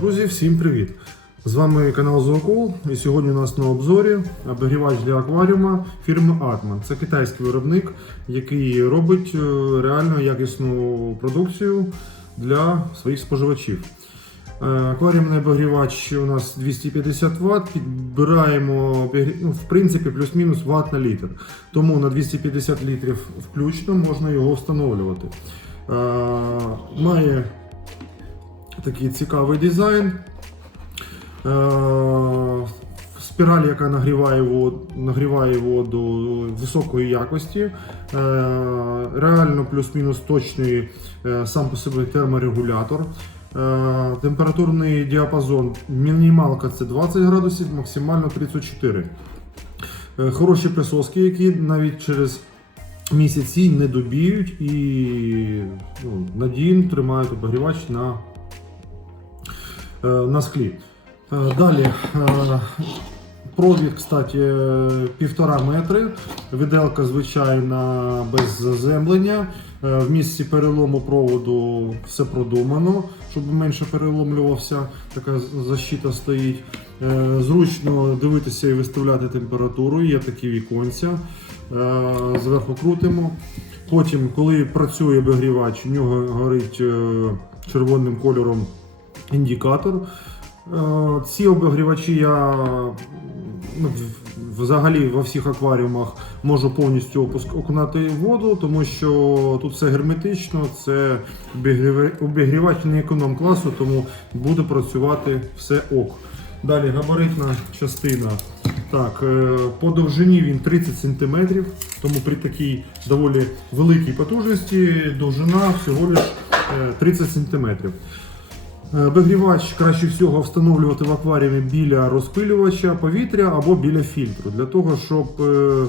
Друзі, всім привіт! З вами канал Зоокул і сьогодні у нас на обзорі обігрівач для акваріума фірми Atman. Це китайський виробник, який робить е, реально якісну продукцію для своїх споживачів. Е, Акваріумний обігрівач у нас 250 Вт, підбираємо ну, в принципі плюс-мінус Вт на літр. Тому на 250 літрів включно можна його встановлювати. Е, Має такий цікавий дизайн. Е, Спіраль, яка нагріває воду, нагріває воду високої якості, Е, реально плюс-мінус точний е, сам по собі терморегулятор. Температурний діапазон мінімалка це 20 градусів, максимально 34. Е, Хороші присоски, які навіть через місяці не добіють і ну, надійно тримають обігрівач на на склі. Е, Далі е, провід, кстати, е, півтора метри. Виделка звичайна без заземлення. Е, В місці перелому проводу все продумано, щоб менше переломлювався. Така защита стоїть. Е, Зручно дивитися і виставляти температуру. Є такі віконця. Е, Зверху крутимо. Потім, коли працює обігрівач, у нього горить е, червоним кольором індикатор. Е, Ці обігрівачі я ну, взагалі во всіх акваріумах можу повністю окунати воду, тому що тут все герметично, це обігрівач не економ класу, тому буде працювати все ок. Далі габаритна частина. Так, е, по довжині він 30 см, тому при такій доволі великій потужності довжина всього лиш е, 30 см. Е, Обігрівач краще всього встановлювати в акваріумі біля розпилювача повітря або біля фільтру, для того, щоб е,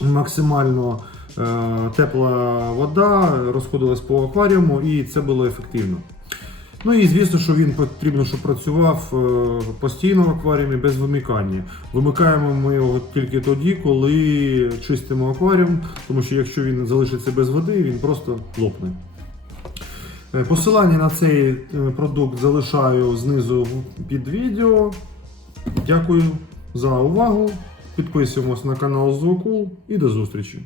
максимально е, тепла вода розходилась по акваріуму і це було ефективно. Ну і звісно, що він потрібно, щоб працював е, постійно в акваріумі без вимикання. Вимикаємо ми його тільки тоді, коли чистимо акваріум, тому що якщо він залишиться без води, він просто лопне. Е, Посилання на цей е, продукт залишаю знизу під відео. Дякую за увагу. Підписуємось на канал Звукул і до зустрічі.